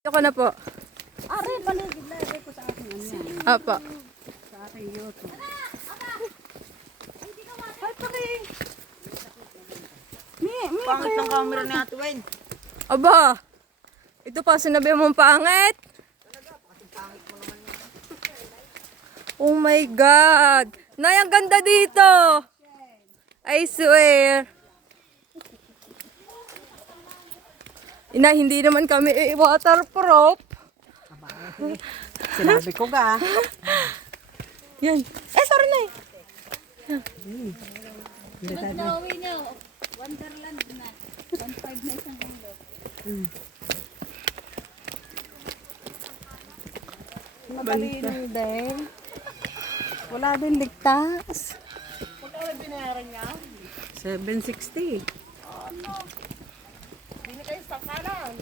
Ako na po. Are, paligid na. Are ko sa akin. Ano yan? Apa. Sa aking YouTube. Ay, pare. Pangit ng camera ni Ate Wayne. Aba. Ito pa, sinabi mong pangit. Oh my God. Nay, ang ganda dito. I swear. Ina, hindi naman kami waterproof. Sinabi ko ga. Yan. Eh, sorry, Nay. Mas nauwi niyo. Wonderland na. 1.5 na isang ulo. Matalino din. Wala din ligtas. Magkano binayaran niya? 760. Hindi kayo sa kanan.